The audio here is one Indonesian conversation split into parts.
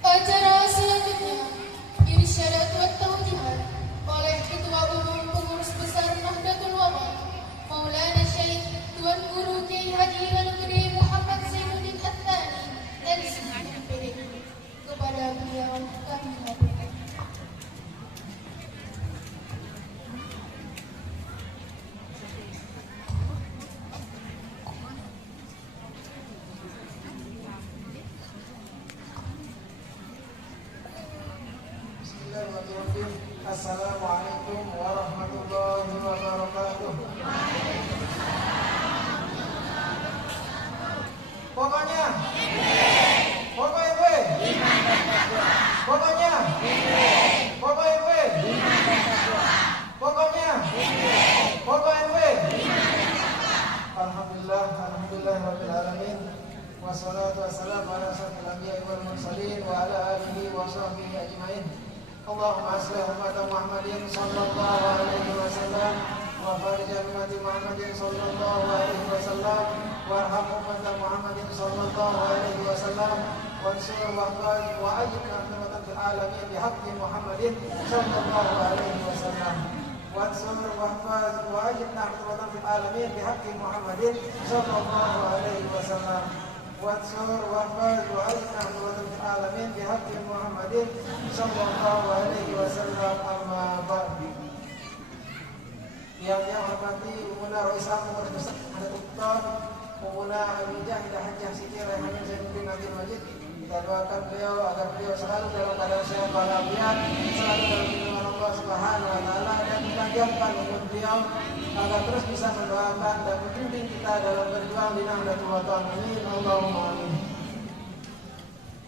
Acara selanjutnya Irsyadat wa Taujihat oleh Ketua Umum Pengurus Besar Nahdlatul Ulama Maulana Syekh Tuan Guru Kiai Haji Gede Muhammad Zainuddin Ats-Tsani MC MPD. Kepada beliau kami haturkan. Assalamualaikum warahmatullahi wabarakatuh. Pokoknya pokoknya pokoknya Alhamdulillah rabbil alamin. Wassalatu wassalamu ala asyrofil anbiya'i wal mursalin wa ala alihi wa sahbihi ajmain. Allahumma aslih umat Muhammadin sallallahu alaihi wasallam wa farij umat Muhammadin sallallahu alaihi wasallam warham umat Muhammadin sallallahu alaihi wasallam wansur wahfaz wa ajib rahmatan fil alamin bihaqqi Muhammadin sallallahu alaihi wasallam wansur wahfaz wa ajib rahmatan fil alamin bihaqqi Muhammadin sallallahu alaihi wasallam wansur wahfaz wa ajna rahmatan fil alamin bihaqqi Muhammadin sallallahu alaihi wasallam. Amma ba'd. Yang hormati Umuna Roisam Pengurus Besar Nahdlatul Ulama, Umuna Al-Mujahidah Hajjah Siti Raihanin Zainuddin Abdul Majid, kita doakan beliau agar beliau selalu dalam keadaan sehat walafiat, selalu dalam lindungan Allah Subhanahu wa taala, dan dipanjangkan umur beliau agar terus bisa mendoakan dan membimbing kita dalam berjuang di Nahdlatul Ulama. Amin. Allahumma amin.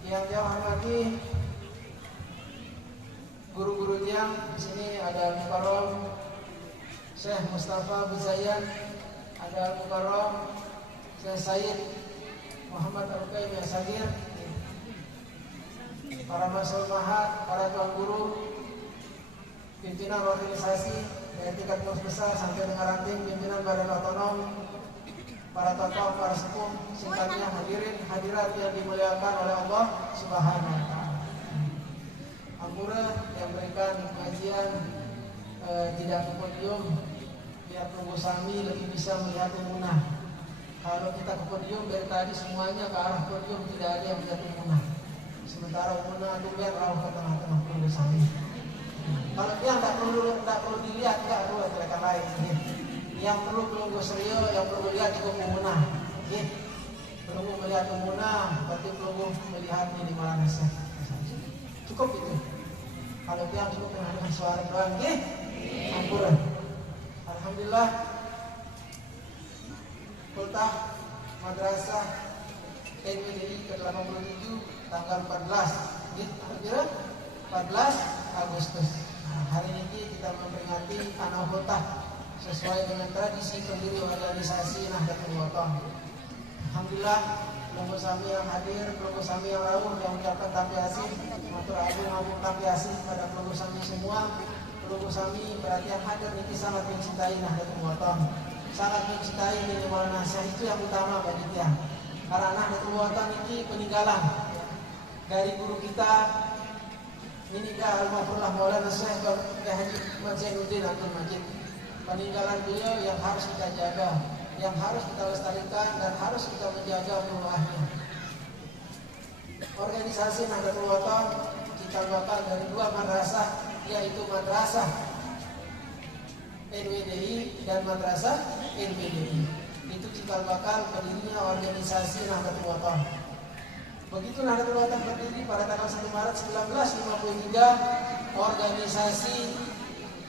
Yang saya hormati guru-guru yang di sini ada Mukarram Syekh Mustafa Buzayan, ada Mukarram Syekh Said Muhammad Al-Qaim Sagir, para masuk mahat, para tuan guru, pimpinan organisasi dari tingkat pengurus besar sampai dengan ranting pimpinan badan otonom, para tokoh, para sepuh, singkatnya hadirin hadirat yang dimuliakan oleh Allah Subhanahu wa taala. Ampura yang berikan kajian tidak ke podium biar tunggu sami lebih bisa melihat umunah. Kalau kita ke podium dari tadi semuanya ke arah podium, tidak ada yang melihat umunah. Sementara umunah itu biar rawuh ke tengah-tengah tunggu sami. Kalau dia tidak perlu dilihat, tidak perlu mereka lain. Yang perlu tunggu serius, yang perlu lihat juga umunah. Perlu melihat umunah, berarti perlu melihatnya di mana nasa. Cukup itu. Kalau dia cukup dengan suara doang, ampun. Alhamdulillah. Kultah Madrasah NWDI ke-87 tanggal 14, kira 14 Agustus. Hari ini kita memperingati Anak Kultah sesuai dengan tradisi pendiri organisasi Nahdlatul Ulama. Alhamdulillah, kelompok sami yang hadir, kelompok sami yang rawuh, yang mengucapkan tampiyasi, matur agung tampiyasi pada kelompok sami semua. Kelompok sami berarti yang hadir ini sangat mencintai Nahdlatul Ulama, sangat mencintai minimal nasihat, itu yang utama bagi dia. Karena Nahdlatul Ulama ini peninggalan dari guru kita, Minika Al-Mafrullah Maulana Syekh Haji Zainuddin Abdul Majid. Peninggalan beliau yang harus kita jaga, yang harus kita lestarikan, dan harus kita menjaga perubahannya. Organisasi Nahdlatul Ulama cikal bakal dari dua madrasah, yaitu madrasah NWDI dan madrasah NWDI. Itu cikal bakal berdirinya organisasi Nahdlatul Ulama. Begitu Nahdlatul Ulama berdiri pada tanggal 1 Maret 1953, organisasi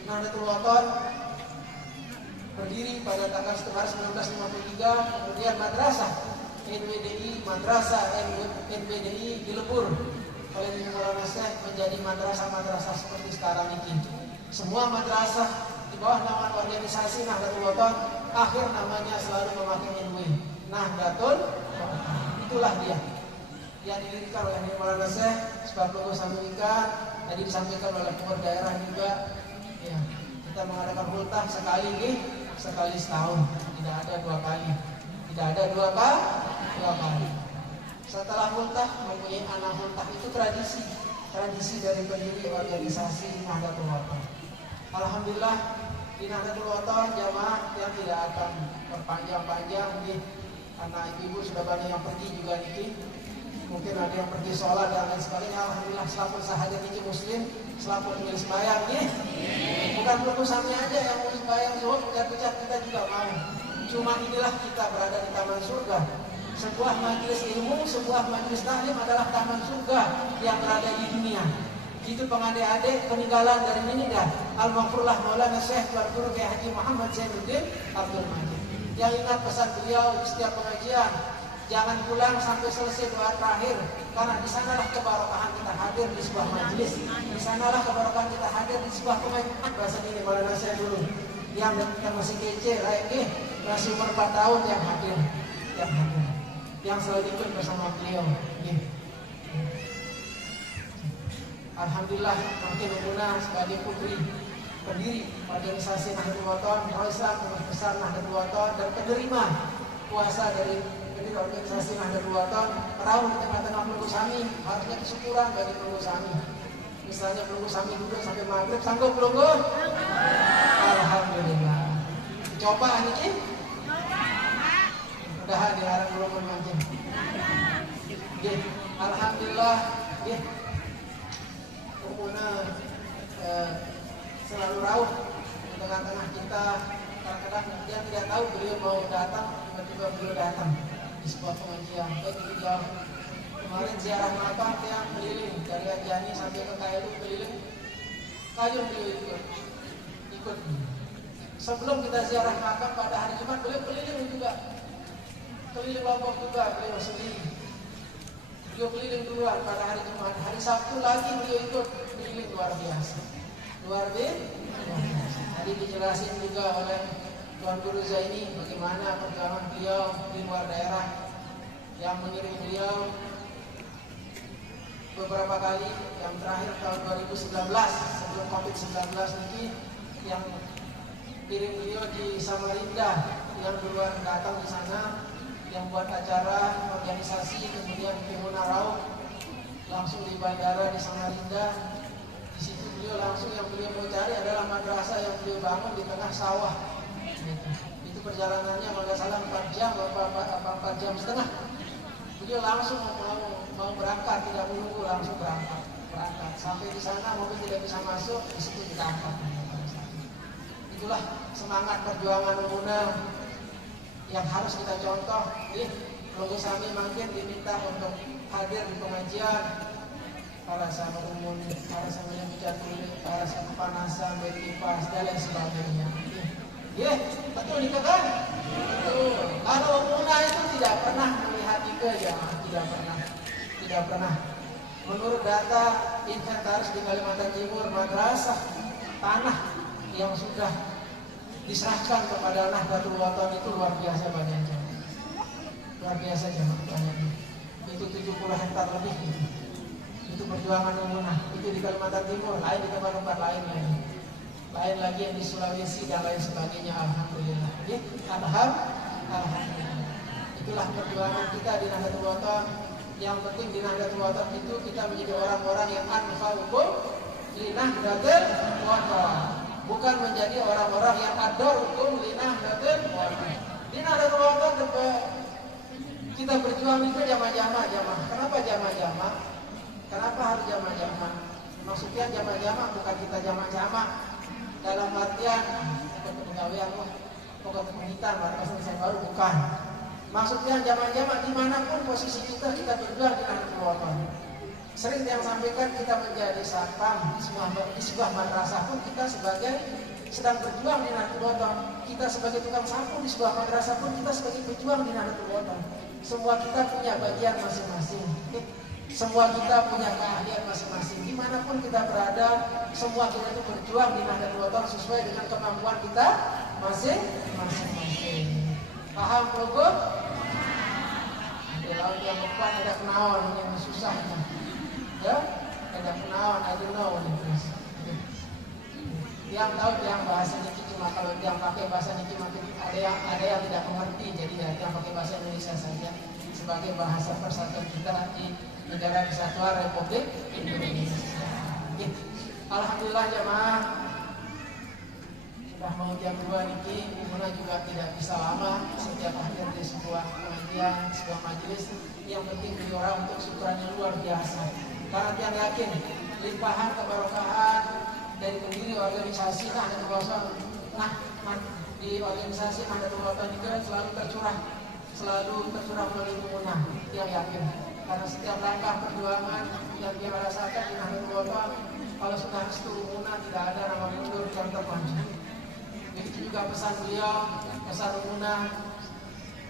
Nahdlatul Ulama berdiri pada tanggal 1 Maret 1953, kemudian madrasah NWDI dilebur oleh Maulana Syekh menjadi madrasah-madrasah seperti sekarang ini. Semua madrasah di bawah nama organisasi Nahdlatul Ulama akhir namanya selalu memakai NW, Nahdlatul Ulama. Itulah dia yang didirikan oleh Maulana Syekh sebab logo Samika tadi disampaikan oleh pengurus daerah juga. Ya. Kita mengadakan ultah sekali nih, sekali setahun, tidak ada 2 kali, tidak ada dua kali. Setelah ultah mempunyai anak ultah, itu tradisi dari pendiri organisasi Nahdlatul Wathon. Alhamdulillah di Nahdlatul Wathon jamaah yang tidak akan berpanjang-panjang nih, karena ibu sudah banyak yang pergi juga nih. Mungkin ada yang pergi sholat dan lain sebagainya. Alhamdulillah selaku sahaja tinggi muslim, selaku tinggi sembahyang nih. Bukan pelukul sami aja yang mau sembahyang zuhur, pucat-pucat kita juga mau. Cuma inilah kita berada di taman surga. Sebuah majelis ilmu, sebuah majelis taklim adalah taman surga yang berada di dunia. Itu pengadik-adik peninggalan dari Ninida Al-Maghfurlah Maulana Syekh Tuan Guru Kiai Haji Muhammad Zainuddin Abdul Majid. Yang ingat pesan beliau di setiap pengajian, jangan pulang sampai selesai doa terakhir, karena di sanalah keberkahan kita hadir di sebuah majelis. Di sanalah keberkahan kita hadir di sebuah pengajian. Bahasa ini Maulana Syekh dulu yang masih kece, masih umur 4 tahun yang hadir, yang selalu ikut bersama beliau. Alhamdulillah makin Muna sebagai putri pendiri organisasi Nahdlatul Wathon, Islam Pengurus Besar Nahdlatul Wathon, dan penerima kuasa dari pendiri organisasi Nahdlatul Wathon, perahu di tengah-tengah pelunggu Sami, harusnya kesyukuran bagi pelunggu Sami. Misalnya pelunggu Sami duduk sampai maghrib, sanggup pelunggu? Alhamdulillah. Coba Aniki? Mudah-mudahan dilarang belum mancing. Alhamdulillah. Umuna selalu rauh di tengah-tengah kita. Kadang-kadang dia tidak tahu beliau mau datang, tiba-tiba beliau datang di sebuah pengajian. Begitu jauh. Kemarin ziarah makam yang keliling dari Anjani sampai ke Kailu keliling. Kayun beliau ikut. Sebelum kita ziarah makam pada hari Jumat, beliau keliling juga. Keliling Lombok juga beliau sendiri. Beliau keliling duluan pada hari Jumat. Hari Sabtu lagi beliau ikut keliling, luar biasa. Tadi dijelasin juga oleh Tuan Guru Zaini bagaimana perjalanan beliau di luar daerah, yang mengiring beliau beberapa kali. Yang terakhir tahun 2019 sebelum COVID-19 ini, yang kirim beliau di Samarinda, yang duluan datang di sana, yang buat acara organisasi, kemudian Pimuna Rauh langsung di bandara di Samarinda. Di situ beliau langsung, yang beliau mau cari adalah madrasah yang beliau bangun di tengah sawah. Itu perjalanannya kalau nggak salah 4 jam atau 4 jam setengah. Beliau langsung mau berangkat, tidak menunggu, langsung berangkat. Sampai di sana mobil tidak bisa masuk, di situ ditangkap. Itulah semangat perjuangan Muna yang harus kita contoh. Pelunggu Sami makin diminta untuk hadir di pengajian, para sama umum, para sama yang bicara kulit, para sama kepanasan, berkipas, dan lain sebagainya. Betul nih kan? Kalau Muna itu tidak pernah melihat itu ya, tidak pernah. Menurut data inventaris di Kalimantan Timur, madrasah tanah yang sudah diserahkan kepada Nahdlatul Wathon itu luar biasa banyaknya. Luar biasa banyaknya. Itu 70 hektar lebih gitu. Itu perjuangan Muna. Itu di Kalimantan Timur, lain di tempat-tempat lain lagi. Lain lagi yang di Sulawesi dan lain sebagainya. Alhamdulillah. Alhamdulillah. Itulah perjuangan kita di Nahdlatul Wathon. Yang penting di Nahdlatul Wathon itu kita menjadi orang-orang yang anfa'ukum li Nahdlatul Wathon. Bukan menjadi orang-orang yang ador hukum li Nahdlatul Wathon. Di Nahdlatul Wathon kita berjuang itu jamaah-jamaah. Kenapa jamaah-jamaah? Kenapa harus jamaah-jamaah? Maksudnya jamaah-jamaah bukan kita jamaah-jamaah dalam artian pegawaian pokok penghitan, maksudnya saya baru bukan. Maksudnya jamaah-jamaah dimanapun posisi kita berjuang di Nahdlatul Wathon. Sering yang sampaikan kita menjadi satpam di sebuah madrasah pun kita sebagai sedang berjuang di Nahdlatul Wathon. Kita sebagai tukang sapu di sebuah madrasah pun kita sebagai pejuang di Nahdlatul Wathon. Semua kita punya bagian masing-masing. Semua kita punya keahlian masing-masing. Dimanapun kita berada, semua kita itu berjuang di Nahdlatul Wathon sesuai dengan kemampuan kita masing-masing. Paham program? Laut yang depan ada kenaon yang susah. Ya, ada kenaon, ada naon terus. Yang tahu yang bahasa Niki cuma kalau yang pakai bahasa Niki mungkin ada yang tidak mengerti, jadi ya yang pakai bahasa Indonesia saja sebagai bahasa persatuan kita di Negara Kesatuan Republik Indonesia. Alhamdulillah jamaah, sudah mau jam 2 Niki, Muna juga tidak bisa lama setiap hadir di sebuah pengajian, sebuah majelis. Yang penting beli orang untuk syukurannya luar biasa. Karena yang yakin limpahan keberkahan dari pendiri organisasi Nahdlatul Ulama, di organisasi Nahdlatul Ulama itu selalu tercurah melalui Muna, yang yakin. Karena setiap langkah perjuangan yang dia rasakan di Nahdlatul Ulama, kalau sudah restu Muna tidak ada nama mundur yang terpanjang. Begitu juga pesan beliau, pesan Muna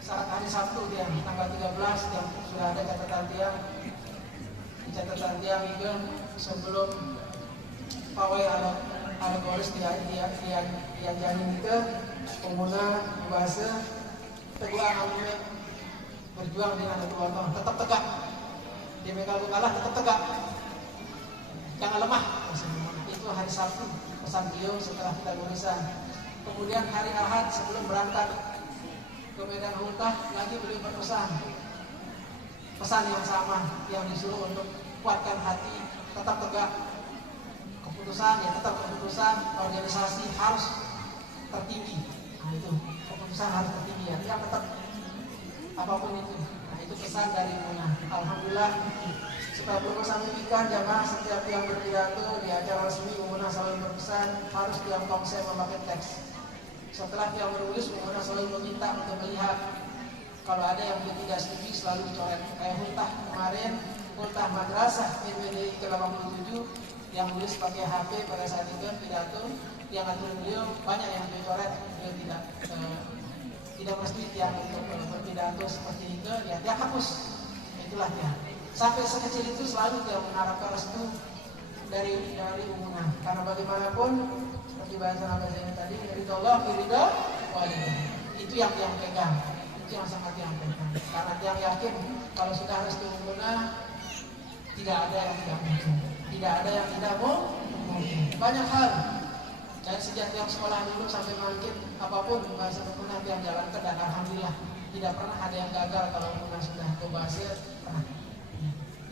saat hari Sabtu dia tanggal 13 yang sudah ada catatan tiang itu sebelum pawai alegoris diajarin itu Muna bahasa teguh agamanya berjuang di Nahdlatul Ulama, tetap tegak. Dia mengaku kalah tetap tegak. Jangan lemah. Itu hari Sabtu pesan beliau setelah kita gurisan. Kemudian hari Ahad sebelum berangkat ke Medan Hultah lagi beliau berpesan. Pesan yang sama yang disuruh untuk kuatkan hati, tetap tegak. Tetap keputusan organisasi harus tertinggi. Nah itu keputusan harus tertinggi ya. Yang tetap apapun itu. Nah itu pesan dari Muna. Alhamdulillah supaya berkesan jamaah setiap yang berpidato di acara resmi Muna selalu berpesan harus tiang konsep memakai teks. Setelah tiang menulis Muna selalu meminta untuk melihat kalau ada yang tidak setuju selalu dicoret. Kayak Hultah kemarin, Hultah Madrasah MPDI ke-87 yang nulis pakai HP pada saat itu pidato yang atur beliau banyak yang dicoret. Beliau tidak merestui tiang untuk berpidato seperti itu, ya dia hapus. Itulah dia. Sampai sekecil itu selalu dia mengharapkan restu dari Muna. Karena bagaimanapun seperti bahasa Nabi ini tadi, ridho ridho walidah. Itu yang pegang. Itu yang sangat yang pegang. Karena dia yakin kalau sudah restu Muna tidak ada yang tidak mungkin. Tidak ada yang tidak mungkin. Banyak hal. Dari sejak tiap sekolah dulu sampai makin apapun bahasa Muna yang jalankan dan alhamdulillah tidak pernah ada yang gagal kalau Muna sudah berhasil.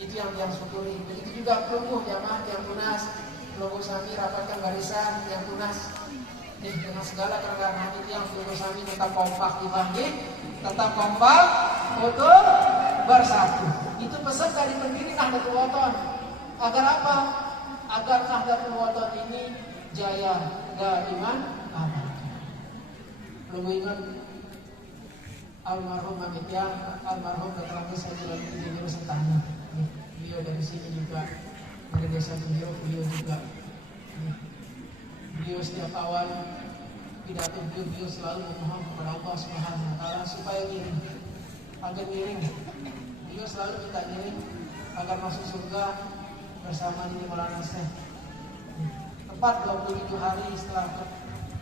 Itu yang syukuri. Begitu juga pelungguh jamaah yang tunas, pelungguh sami rapatkan barisan yang tunas. Dengan segala kerendahan hati yang pelungguh sami tetap kompak di bangkit, tetap kompak untuk bersatu. Itu pesan dari pendiri Nahdlatul Ulama. Agar apa? Agar Nahdlatul Ulama ini jaya daiman abadi. Pelungguh ingat almarhum Amit yang almarhum Dr. Saya di jurusan Tanah. Beliau dari sini juga dari desa Tunjung, beliau juga beliau setiap awal pidato beliau selalu memohon kepada Allah Subhanahu Wa Taala supaya miring, agar miring. Beliau selalu minta miring agar masuk surga bersama di Maulana Syekh. Tepat 27 hari setelah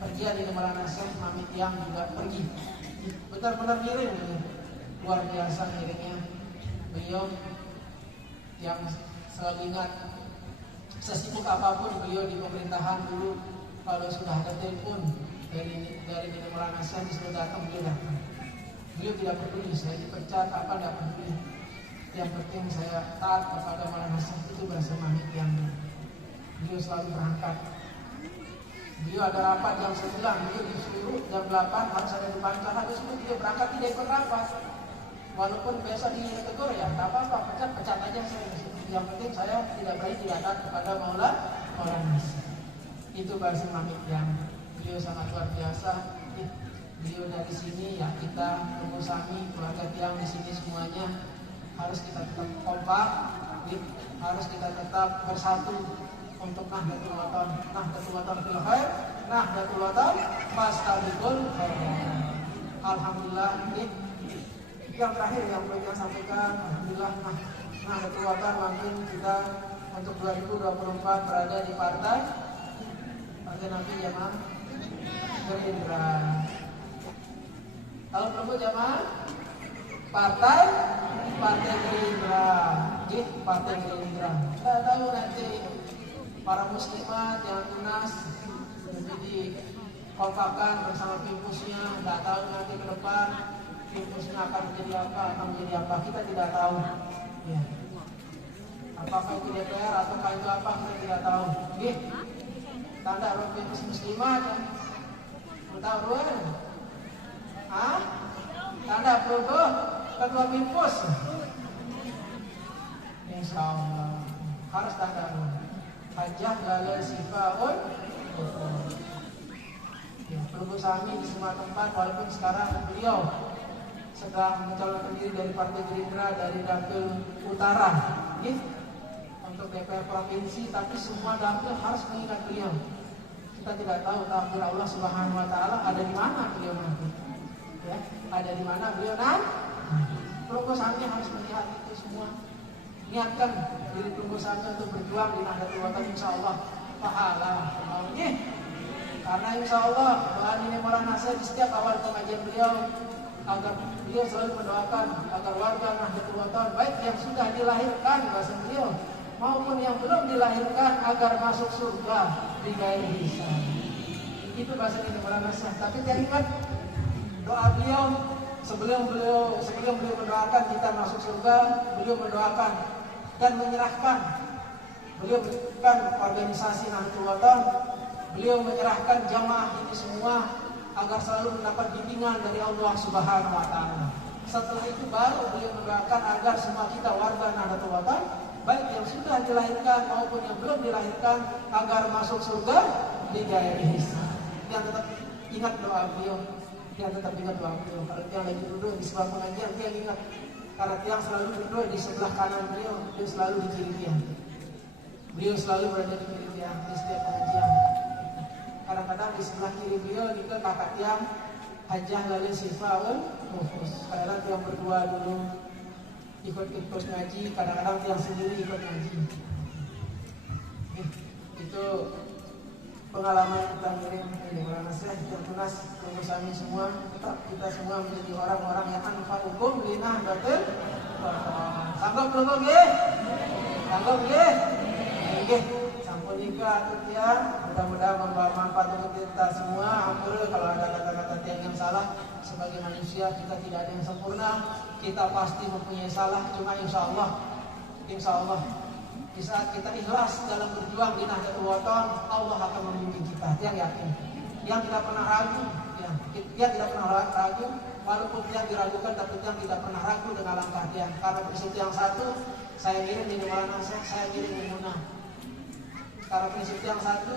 pergian di Maulana Syekh, Mamit yang juga pergi. Benar-benar miring, luar biasa miringnya beliau. Yang selalu ingat sesibuk apapun beliau di pemerintahan dulu, kalau sudah ada telepon dari Maulana Syekh disuruh datang, beliau datang. Beliau tidak peduli saya dipecat apa, tidak peduli. Yang penting saya taat kepada Maulana Syekh. Itu bahasa Mamit yang beliau selalu berangkat. Beliau ada rapat jam 9, beliau disuruh jam 8 harus ada di Bancar. Habis itu beliau berangkat tidak ikut rapat. Walaupun biasa ditegur ya, tak apa-apa, pecat aja saya. Yang penting saya tidak berani diadat kepada Maulana. Itu bahasa Mamit yang beliau sangat luar biasa. Beliau dari sini ya, kita Sami, keluarga tiang di sini semuanya harus kita tetap kompak, harus kita tetap bersatu untuk Nahdlatul Ulama. Nahdlatul Ulama fil khair, Nahdlatul Ulama fastabiqul khairat. Alhamdulillah. Yang terakhir yang beliau sampaikan, alhamdulillah Nahdlatul Ulama makin kita untuk 2024 berada di partai Nabi Jamaah Gerindra. Kalau perlu jamaah partai Gerindra, partai Gerindra. Kita tahu nanti para muslimat yang tunas dikontakkan bersama pimpusnya. Tidak tahu nanti ke depan pimpusnya akan menjadi apa, kita tidak tahu. Ya. Apakah itu DPR ataukah itu apa, kita tidak tahu. Oke. Tanda roh pimpus muslimat ya. Tahu ruang? Tanda approval ketua pimpus. Insya Allah harus tanda hajah gala sifaun. Ya, Perlu Sami di semua tempat, walaupun sekarang beliau sedang mencalonkan diri dari Partai Gerindra dari Dapil Utara, untuk DPR provinsi, tapi semua dapil harus mengingat beliau. Kita tidak tahu takdir Allah Subhanahu Wa Taala ada di mana beliau nanti, ya, ada di mana beliau nanti. Perlu Sami harus melihat itu semua. Niatkan diri Perlu Sami untuk berjuang di Nahdlatul Ulama, insya Allah pahala. Karena insya Allah bahan ini Maulana saya di setiap awal pengajian beliau, agar beliau selalu mendoakan agar warga Nahdlatul Ulama baik yang sudah dilahirkan bahasa beliau maupun yang belum dilahirkan agar masuk surga di gairi hisab. Itu bahasa ini Maulana saya. Tapi jangan ingat doa beliau sebelum beliau mendoakan kita masuk surga, beliau mendoakan dan menyerahkan. Beliau berikan organisasi Nahdlatul Ulama, beliau menyerahkan jamaah ini semua agar selalu mendapat bimbingan dari Allah Subhanahu Wa Taala. Setelah itu baru beliau mendoakan agar semua kita warga Nahdlatul Ulama, baik yang sudah dilahirkan maupun yang belum dilahirkan, agar masuk surga di gairi hisab. Yang tetap ingat doa beliau, yang tetap ingat doa beliau. Kalau yang lagi duduk di sebelah pengajian, dia ingat. Karena tiang selalu duduk di sebelah kanan beliau, beliau selalu di kiri tiang. Beliau selalu berada di kiri tiang di setiap pengajian. Kadang-kadang di sebelah kiri beliau juga kakak tiang hajah lalu sifaun mufus. Kadang-kadang tiang berdua dulu ikut ngaji, kadang-kadang tiang sendiri ikut ngaji. Itu pengalaman kita ngirim ini Maulana Syekh yang tunas Perlu Sami semua. Tetap kita semua menjadi orang-orang yang anfa'ukum linahdlatul ulama. Sanggup belum nggih? Sanggup nggih? Nggih. Sampun nikah atuh tiang, mudah-mudahan membawa manfaat untuk kita semua. Ampun kalau ada kata-kata tiang yang salah. Sebagai manusia kita tidak ada yang sempurna. Kita pasti mempunyai salah. Cuma insya Allah di saat kita ikhlas dalam berjuang di Nahdlatul Ulama, Allah akan membimbing kita. Tiang yakin. Yang tidak pernah ragu, ya, dia tidak pernah ragu. Walaupun dia diragukan, tapi dia tidak pernah ragu dengan langkah dia. Karena prinsip yang satu, saya ngirim di Maulana saya ngirim di Munah. Karena prinsip yang satu,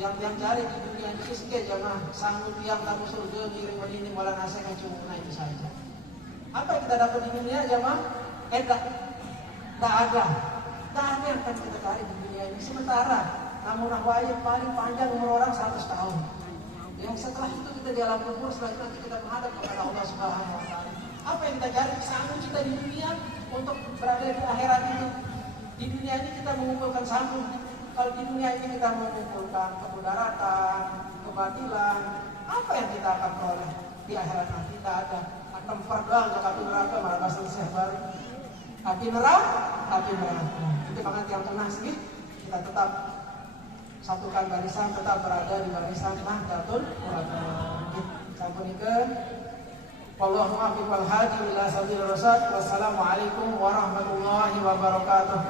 yang cari di dunia ini sekian jamaah sanggup yang tamu surga ngirim ini Maulana saya cuma itu saja. Apa yang kita dapat di dunia jamaah? Tak ada yang akan kita cari di dunia ini sementara. Namun wajib paling panjang umur orang 100 tahun. Yang setelah itu kita di alam kubur, setelah itu nanti kita menghadap kepada Allah Subhanahu Wa Taala. Apa yang kita cari? Sanggup kita di dunia untuk berada di akhirat itu. Di dunia ini kita mengumpulkan sanggup. Kalau di dunia ini kita mengumpulkan kemudaratan, kebatilan, apa yang kita akan peroleh di akhirat nanti? Tidak ada. Akan perdoang ke api neraka, malah selesai baru. Api neraka. Itu makanya yang tunas nih, kita tetap satukan barisan, tetap berada di barisan Nahdlatul Ulama. Sampunikan. Wallahu a'lam bishawab. Wassalamualaikum warahmatullahi wabarakatuh.